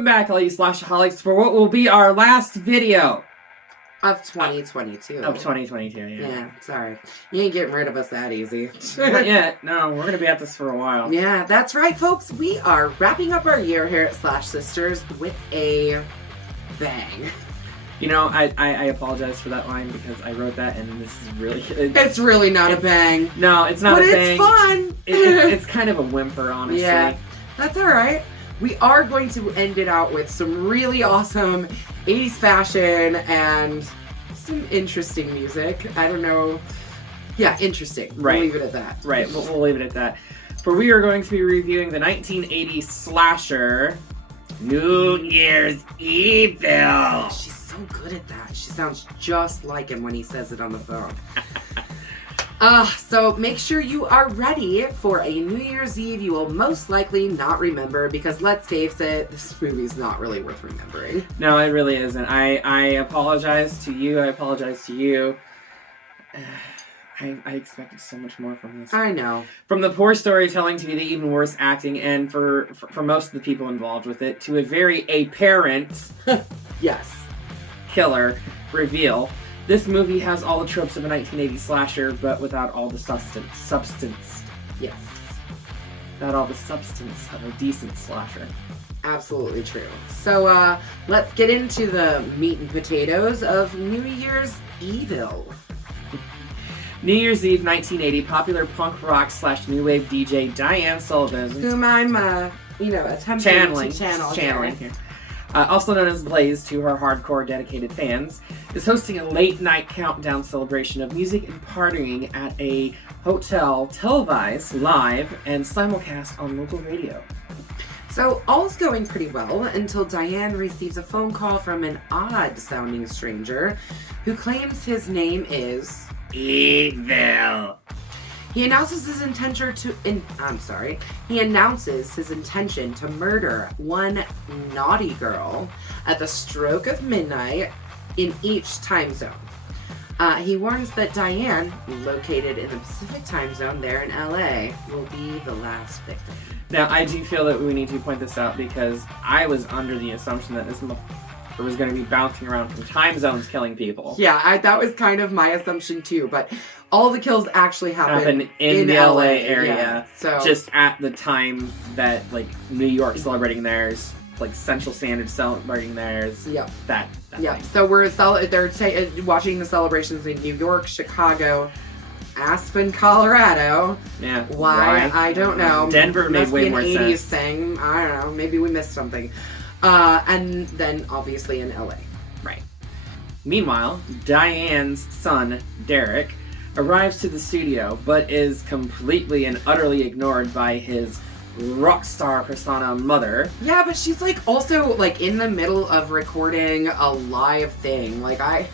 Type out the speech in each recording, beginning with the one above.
Welcome back, all you slashaholics, for what will be our last video. Of 2022. Of 2022, yeah. Yeah, sorry. You ain't getting rid of us that easy. Not yet. No, we're going to be at this for a while. Yeah, that's right, folks. We are wrapping up our year here at Slash Sisters with a bang. You know, I apologize for that line because I wrote that and this is really... It's really not a bang. No, it's not a bang. But it's fun. It's kind of a whimper, honestly. Yeah, that's alright. We are going to end it out with some really awesome 80s fashion and some interesting music. I don't know. Yeah, interesting. Right. We'll leave it at that. Right, we'll leave it at that. For we are going to be reviewing the 1980 slasher, New Year's Evil. She's so good at that. She sounds just like him when he says it on the phone. So make sure you are ready for a New Year's Eve you will most likely not remember because let's face it, this movie's not really worth remembering. No, it really isn't. I apologize to you. I apologize to you. I expected so much more from this. I know. From the poor storytelling to the even worse acting, and for most of the people involved with it, to a very apparent yes, killer reveal. This movie has all the tropes of a 1980s slasher, but without all the substance. Yes. Without all the substance of a decent slasher. Absolutely true. So, let's get into the meat and potatoes of New Year's Evil. New Year's Eve 1980, popular punk rock / new wave DJ Diane Sullivan, whom I'm, attempting to channel here. Also known as Blaze to her hardcore dedicated fans, is hosting a late-night countdown celebration of music and partying at a hotel, televised, live, and simulcast on local radio. So, all's going pretty well until Diane receives a phone call from an odd-sounding stranger who claims his name is... Evil. He announces his intention to murder one naughty girl at the stroke of midnight in each time zone. He warns that Diane, located in the Pacific time zone there in LA, will be the last victim. Now, I do feel that we need to point this out because I was under the assumption that this was going to be bouncing around from time zones killing people. Yeah, that was kind of my assumption too, but all the kills actually happen in the LA area. Yeah, so just at the time that New York celebrating theirs, Central Standard celebrating theirs. Yep. That yeah. thing. So they're watching the celebrations in New York, Chicago, Aspen, Colorado. Yeah. Why? I don't know. Denver made way more sense. Must be an 80s thing. I don't know. Maybe we missed something. And then obviously in LA. Right. Meanwhile, Diane's son, Derek, arrives to the studio, but is completely and utterly ignored by his rock star persona mother. Yeah, but she's also in the middle of recording a live thing. I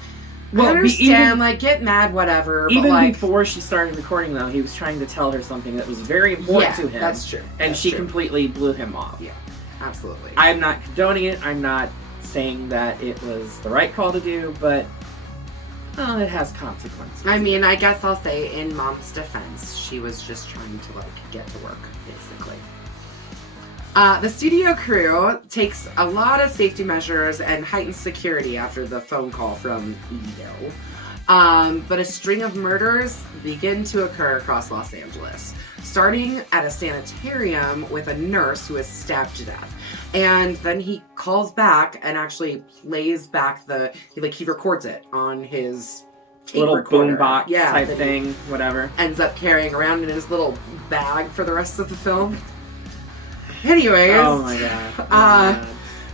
understand, get mad, whatever. Even before she started recording, though, he was trying to tell her something that was very important to him. That's true. And she completely blew him off. Yeah, absolutely. I'm not condoning it. I'm not saying that it was the right call to do, but it has consequences. I mean, I guess I'll say in Mom's defense, she was just trying to get to work, basically. The studio crew takes a lot of safety measures and heightened security after the phone call from Evil. But a string of murders begin to occur across Los Angeles, starting at a sanitarium with a nurse who is stabbed to death. And then he calls back and actually plays back he records it on his tape little recorder. boombox type thing, whatever. Ends up carrying around in his little bag for the rest of the film. Anyways. Oh my god.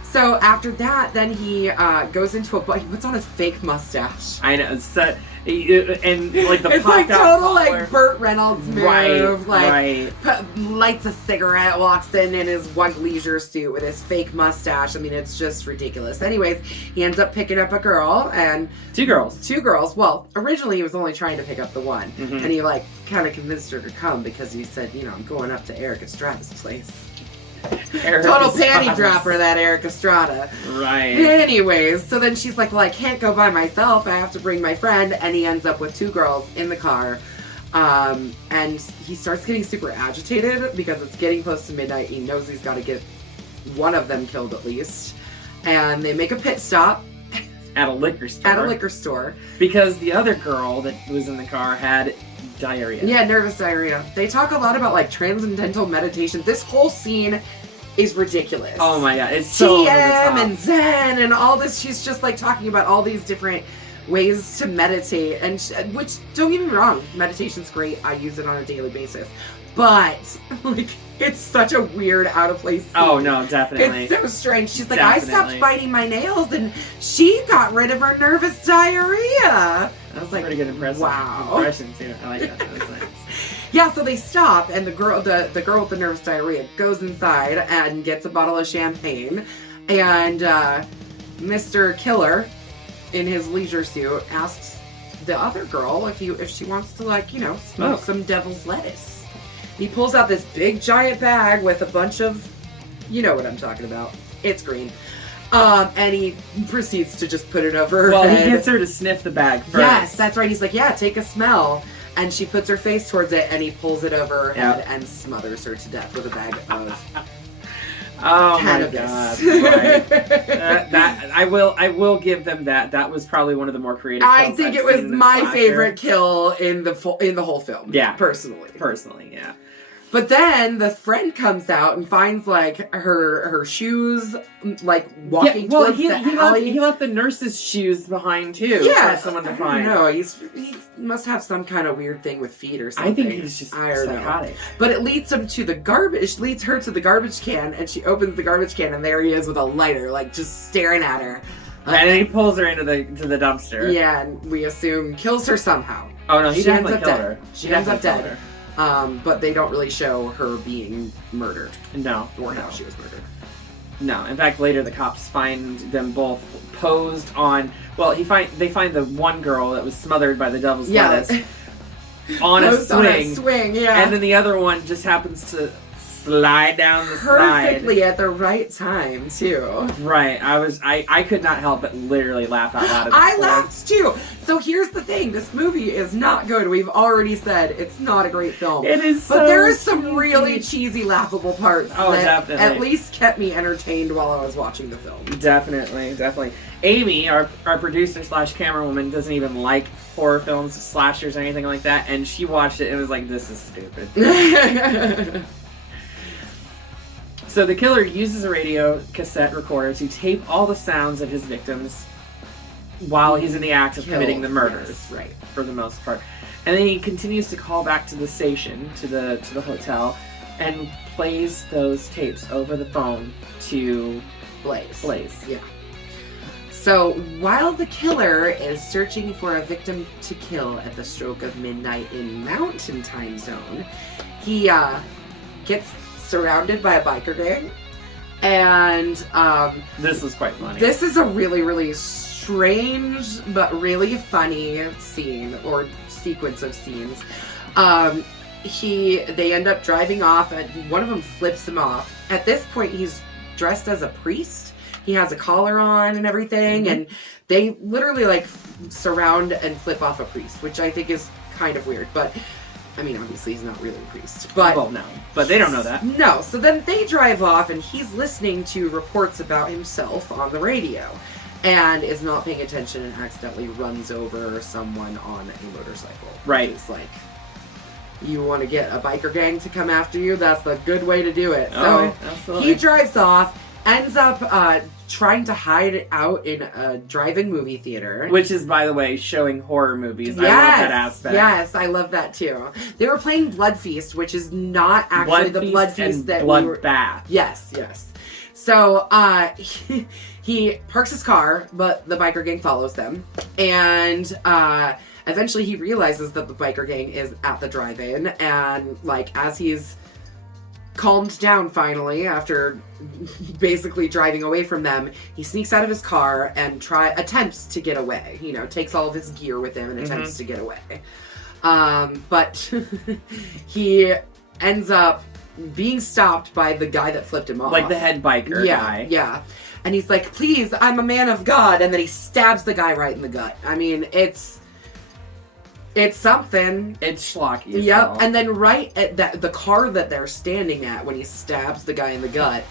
So after that, then he goes into he puts on a fake mustache. I know. So, and the it's popped out total collar. Burt Reynolds move. Right. Lights a cigarette, walks in his white leisure suit with his fake mustache. I mean, it's just ridiculous. Anyways, he ends up picking up a girl and two girls. Well, originally he was only trying to pick up the one, mm-hmm. and he kind of convinced her to come because he said, I'm going up to Eric Estrada's place. Total panty dropper, that Eric Estrada. Right. Anyways, so then she's like, well, I can't go by myself. I have to bring my friend. And he ends up with two girls in the car. And he starts getting super agitated because it's getting close to midnight. He knows he's got to get one of them killed at least. And they make a pit stop. At a liquor store. At a liquor store. Because the other girl that was in the car had diarrhea. Yeah, nervous diarrhea. They talk a lot about, like, transcendental meditation. This whole scene is ridiculous. Oh my god, it's so over the top. TM and Zen and all this. She's just, like, talking about all these different ways to meditate. And which, don't get me wrong, meditation's great. I use it on a daily basis. But, like, it's such a weird, out of place scene. Oh, no, definitely. It's so strange. She's like, Definitely. I stopped biting my nails and she got rid of her nervous diarrhea. I was like, pretty good impression too. I like that. That was nice. Yeah, so they stop and the girl with the nervous diarrhea goes inside and gets a bottle of champagne. And Mr. Killer, in his leisure suit, asks the other girl if she wants to, like, you know, smoke some devil's lettuce. He pulls out this big giant bag with a bunch of, you know what I'm talking about. It's green. And he proceeds to just put it over her head. He gets her to sniff the bag first. Yes, that's right. He's like, yeah, take a smell. And she puts her face towards it and he pulls it over her head and smothers her to death with a bag of cannabis. My god! Right. I will give them that. That was probably one of the more creative. I think it was my favorite kill in the whole film. Yeah, personally, yeah. But then the friend comes out and finds, like, her shoes, like, walking towards the alley. He left the nurse's shoes behind too. For someone to find. No, he must have some kind of weird thing with feet or something. I think he's just psychotic. But it leads her to the garbage can, and she opens the garbage can, and there he is with a lighter, like, just staring at her. And then he pulls her into the dumpster. Yeah, and we assume kills her somehow. Oh no, he definitely killed her. She ends up dead. But they don't really show her being murdered. No. Or how she was murdered. No. In fact, later the cops find them both posed on... Well, they find the one girl that was smothered by the devil's lettuce on a swing. On a swing, yeah. And then the other one just happens to slide down the slide. Perfectly at the right time, too. Right. I could not help but literally laugh out loud at I laughed, too. So here's the thing. This movie is not good. We've already said it's not a great film. It is But there are some really cheesy, laughable parts that definitely. at least kept me entertained while I was watching the film. Definitely. Amy, our producer / camerawoman, doesn't even like horror films, slashers, or anything like that, and she watched it and was like, this is stupid. So the killer uses a radio cassette recorder to tape all the sounds of his victims while he's in the act of committing the murders, yes, right? For the most part, and then he continues to call back to the station, to the hotel, and plays those tapes over the phone to Blaze. Yeah. So while the killer is searching for a victim to kill at the stroke of midnight in Mountain Time Zone, he gets surrounded by a biker gang, and this was quite funny. This is a really, really strange but really funny scene or sequence of scenes. They end up driving off, and one of them flips him off. At this point, he's dressed as a priest. He has a collar on and everything, and they literally, like, surround and flip off a priest, which I think is kind of weird, but I mean, obviously he's not really a priest, but... Well, no. But they don't know that. No. So then they drive off, and he's listening to reports about himself on the radio, and is not paying attention and accidentally runs over someone on a motorcycle. Right. It's like, you want to get a biker gang to come after you? That's the good way to do it. So absolutely. He drives off, ends up trying to hide out in a drive-in movie theater. Which is, by the way, showing horror movies. Yes, I love that aspect. Yes, I love that too. They were playing Blood Feast, which is not actually the Blood Feast that Blood we were... Bath. Yes. So, he parks his car, but the biker gang follows them. And, eventually he realizes that the biker gang is at the drive-in. And, like, as he's calmed down finally after basically driving away from them, he sneaks out of his car and attempts to get away. You know, takes all of his gear with him and attempts to get away. But he ends up being stopped by the guy that flipped him off. Like the head biker guy. Yeah. And he's like, please, I'm a man of God. And then he stabs the guy right in the gut. I mean, it's something. It's schlocky. Yep. And then right at the car that they're standing at when he stabs the guy in the gut,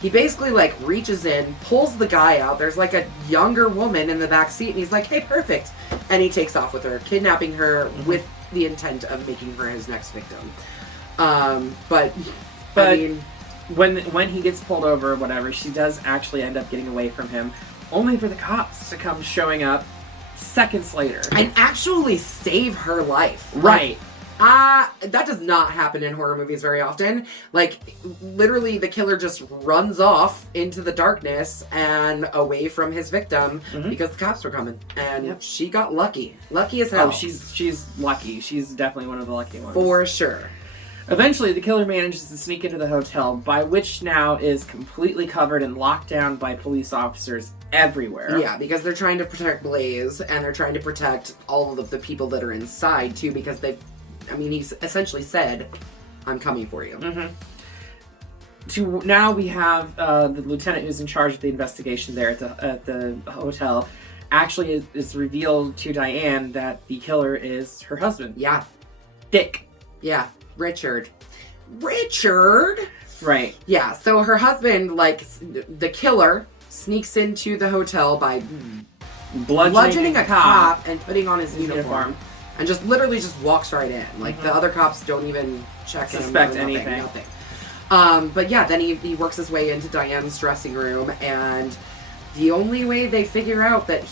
He basically, like, reaches in, pulls the guy out. There's, like, a younger woman in the back seat, and he's like, hey, perfect. And he takes off with her, kidnapping her with the intent of making her his next victim. But I mean... When he gets pulled over or whatever, she does actually end up getting away from him, only for the cops to come showing up seconds later. And actually save her life. Right. That does not happen in horror movies very often. Like, literally, the killer just runs off into the darkness and away from his victim because the cops were coming. And she got lucky. Lucky as hell. Oh, she's lucky. She's definitely one of the lucky ones. For sure. Eventually, the killer manages to sneak into the hotel, by which now is completely covered and locked down by police officers everywhere. Yeah, because they're trying to protect Blaze, and they're trying to protect all of the people that are inside, too, because he's essentially said, I'm coming for you. Now we have the lieutenant who's in charge of the investigation there at the hotel. Actually, it's revealed to Diane that the killer is her husband. Yeah. Dick. Yeah. Richard? Right. Yeah, so her husband, like, the killer sneaks into the hotel by bludgeoning a cop and putting on his uniform. And just literally just walks right in. Like, the other cops don't even check him. Suspect anything. Nothing. But yeah, then he works his way into Diane's dressing room, and the only way they figure out that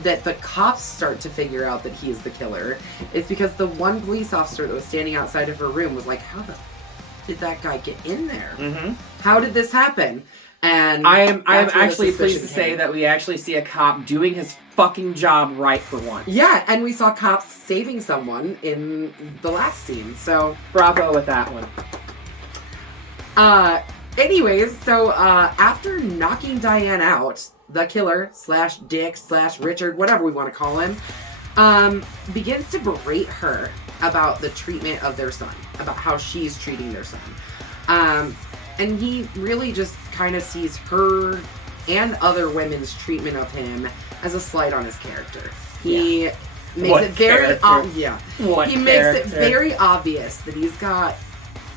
that the cops start to figure out that he is the killer is because the one police officer that was standing outside of her room was like, how the did that guy get in there? How did this happen? And I am actually pleased to say that we actually see a cop doing his fucking job right for once. Yeah, and we saw cops saving someone in the last scene, so bravo with that one. Anyways, so after knocking Diane out, the killer / Dick / Richard, whatever we want to call him, begins to berate her about the treatment of their son, about how she's treating their son. And he really just kind of sees her and other women's treatment of him as a slight on his character. He makes it very makes it very obvious that he's got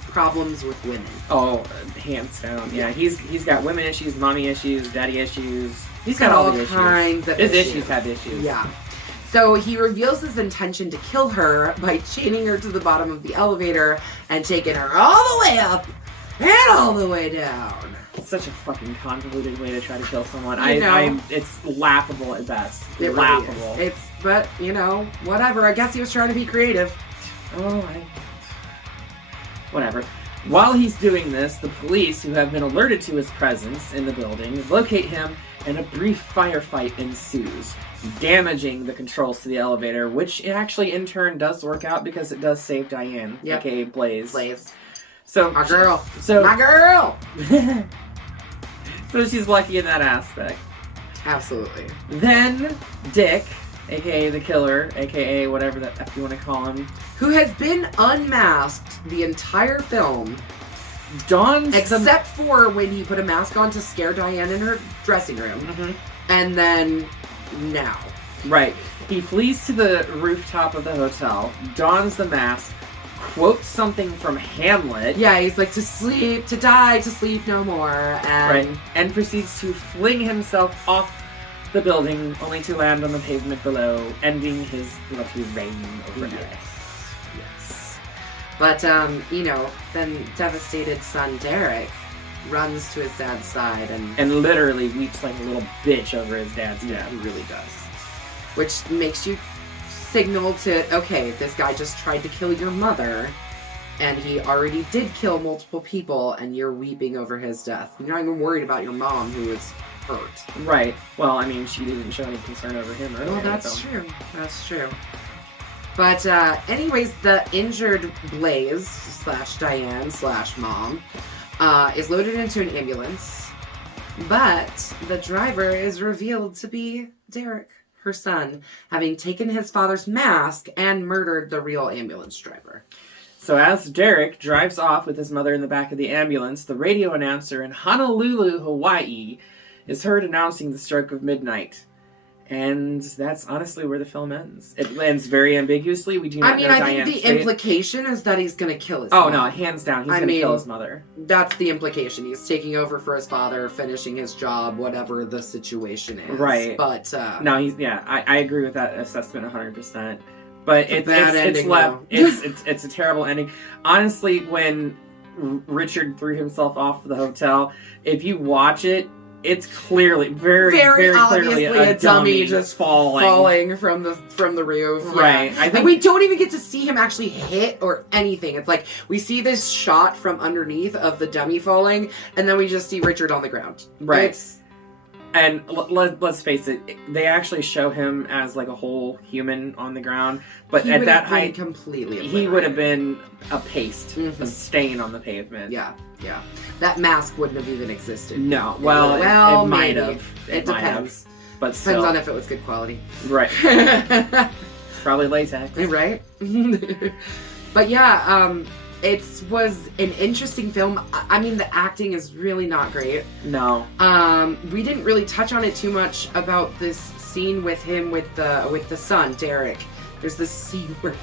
problems with women. Oh, hands down. Yeah, he's got women issues, mommy issues, daddy issues. He's got all the kinds of issues. His issues have issues. Yeah. So he reveals his intention to kill her by chaining her to the bottom of the elevator and taking her all the way up and all the way down. It's such a fucking convoluted way to try to kill someone. It's laughable at best. It laughable. Really is. But, whatever. I guess he was trying to be creative. Whatever. While he's doing this, the police, who have been alerted to his presence in the building, locate him, and a brief firefight ensues, damaging the controls to the elevator, which actually in turn does work out because it does save Diane, aka Blaze. So my girl. So she's lucky in that aspect. Absolutely. Then Dick, aka the killer, aka whatever the F you want to call him, who has been unmasked the entire film, except for when he put a mask on to scare Diane in her dressing room, and then now. Right. He flees to the rooftop of the hotel, dons the mask, quotes something from Hamlet. Yeah, he's like, to sleep, to die, to sleep no more. And proceeds to fling himself off the building, only to land on the pavement below, ending his lucky reign over Earth. Yes. But, then devastated son Derek runs to his dad's side and literally weeps like a little bitch over his dad's death. Yeah, he really does. Which makes you signal to, okay, this guy just tried to kill your mother, and he already did kill multiple people, and you're weeping over his death. You're not even worried about your mom, who is hurt. Right. Well, I mean, she didn't show any concern over him earlier. Well, that's true. That's true. But, anyways, the injured Blaze / Diane / mom is loaded into an ambulance, but the driver is revealed to be Derek, her son, having taken his father's mask and murdered the real ambulance driver. So as Derek drives off with his mother in the back of the ambulance, the radio announcer in Honolulu, Hawaii, is heard announcing the stroke of midnight. And that's honestly where the film ends. It ends very ambiguously. We do not know I Diane's think the fate. implication is that he's going to kill his Oh, mom. no, hands down. He's going to kill his mother. That's the implication. He's taking over for his father, finishing his job, whatever the situation is. Right. But, no, I agree with that assessment 100%. But it's ending, left. It's a terrible ending. Honestly, when Richard threw himself off the hotel, if you watch it, it's clearly very clearly a dummy just falling from the roof. Right. Yeah. I think we don't even get to see him actually hit or anything. It's like we see this shot from underneath of the dummy falling, and then we just see Richard on the ground. Right. And let's face it, they actually show him as like a whole human on the ground, but at that height, completely he would have been a paste, a stain on the pavement. Yeah. That mask wouldn't have even existed. No, well, it might have. It depends. But still. Depends on if it was good quality. Right. It's probably latex. Right. But yeah, it was an interesting film. I mean, the acting is really not great. No. We didn't really touch on it too much about this scene with him with the son, Derek. There's this scene where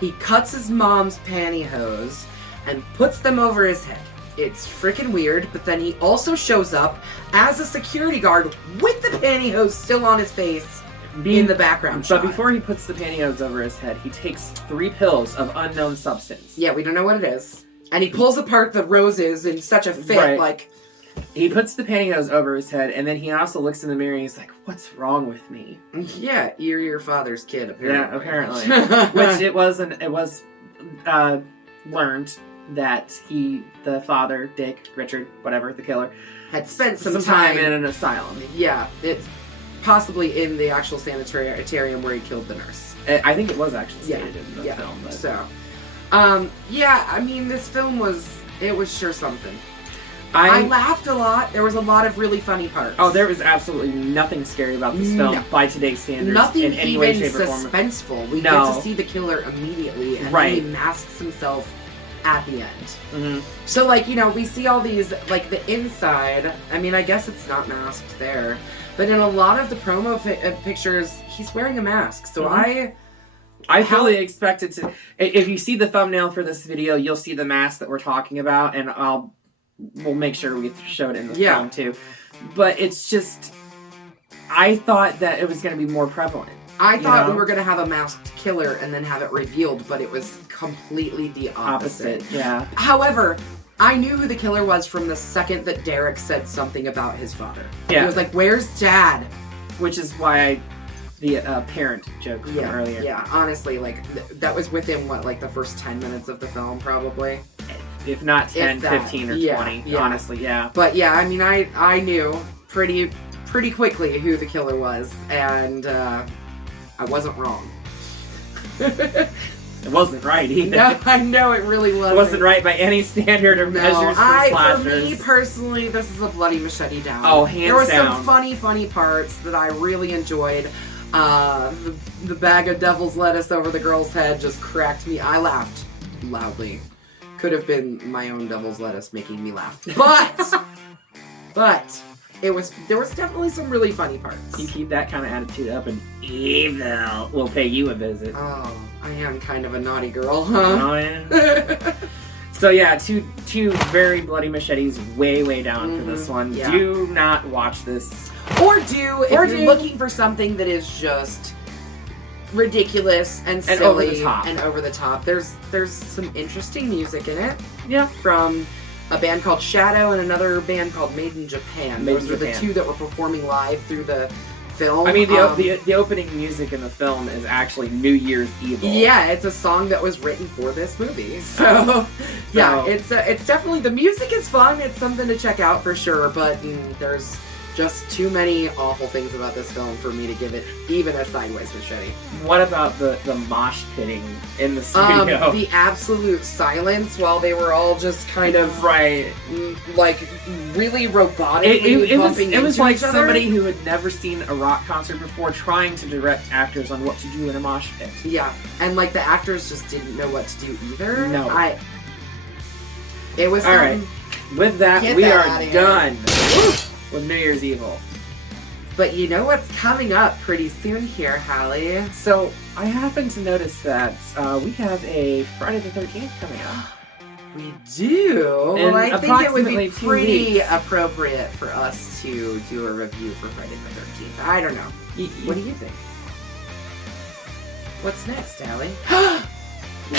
he cuts his mom's pantyhose and puts them over his head. It's freaking weird, but then he also shows up as a security guard with the pantyhose still on his face in the background shot. But before he puts the pantyhose over his head, he takes 3 pills of unknown substance. Yeah, we don't know what it is. And he pulls apart the roses in such a fit, right. like... He puts the pantyhose over his head, and then he also looks in the mirror and he's like, what's wrong with me? Yeah, you're your father's kid, apparently. Yeah, apparently. Which it was learned that the father, Dick, Richard, whatever, the killer, had spent some time in an asylum. Yeah, it's possibly in the actual sanitarium where he killed the nurse. I think it was actually stated in the film. But... So, I mean, this film was sure something. I laughed a lot. There was a lot of really funny parts. Oh, there was absolutely nothing scary about this film by today's standards. Nothing in any even way, shape, or form. Suspenseful. We get to see the killer immediately, and then he masks himself at the end. Mm-hmm. So, like, we see all these, like, the inside. I mean, I guess it's not masked there. But in a lot of the promo pictures, he's wearing a mask. So I fully expected to... If you see the thumbnail for this video, you'll see the mask that we're talking about, and we'll make sure we show it in the film, too. But it's just... I thought that it was going to be more prevalent. I thought we were going to have a masked killer and then have it revealed, but it was completely the opposite. Yeah. However, I knew who the killer was from the second that Derek said something about his father. Yeah. He was like, "Where's Dad?" Which is why the parent joke from earlier. Yeah, honestly, like, that was within, the first 10 minutes of the film, probably? If not 10, 15, or 20, honestly, yeah. But yeah, I mean, I knew pretty quickly who the killer was, and I wasn't wrong. It wasn't right either. No, I know it really wasn't. It wasn't right by any standard or measures for slashers. For me personally, this is a bloody machete down. Oh, hands down. There were some funny parts that I really enjoyed. The bag of devil's lettuce over the girl's head just cracked me. I laughed loudly. Could have been my own devil's lettuce making me laugh. But there was definitely some really funny parts. You keep that kind of attitude up and evil will pay you a visit. Oh, I am kind of a naughty girl, huh? Oh, yeah. So yeah, two very bloody machetes way down for this one. Yeah. Do not watch this. If you're looking for something that is just ridiculous and silly and over the top. There's some interesting music in it. Yeah. From a band called Shadow and another band called Made in Japan. Those are the two that were performing live through the film. I mean, the opening music in the film is actually New Year's Evil. Yeah, it's a song that was written for this movie. So yeah, it's definitely, the music is fun. It's something to check out for sure, but there's just too many awful things about this film for me to give it even a sideways machete. What about the mosh pitting in the studio? The absolute silence while they were all just kind of like really robotically bumping it was into like each other. Somebody who had never seen a rock concert before trying to direct actors on what to do in a mosh pit. Yeah, and like the actors just didn't know what to do either. No. It was all right. With that, we are done with New Year's Evil. But you know what's coming up pretty soon here, Hallie? So, I happen to notice that we have a Friday the 13th coming up. We do. In Well, I think it would approximately be 2 pretty weeks. appropriate for us to do a review for Friday the 13th. I don't know. What do you think? What's next, Allie?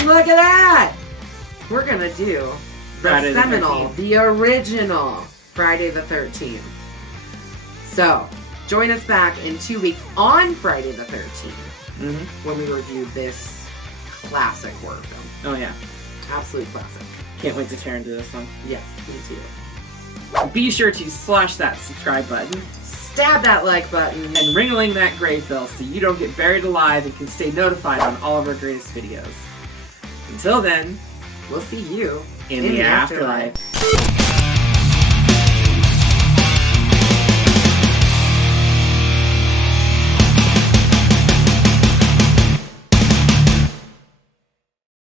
Look at that! We're gonna do Friday the the seminal, 13th. the original Friday the 13th. So, join us back in 2 weeks on Friday the 13th when we review this classic horror film. Oh, yeah. Absolute classic. Can't wait to tear into this one. Yes, me too. Be sure to slash that subscribe button Stab that like button. and ring-a-ling that grave bell so you don't get buried alive and can stay notified on all of our greatest videos. Until then, We'll see you in the afterlife.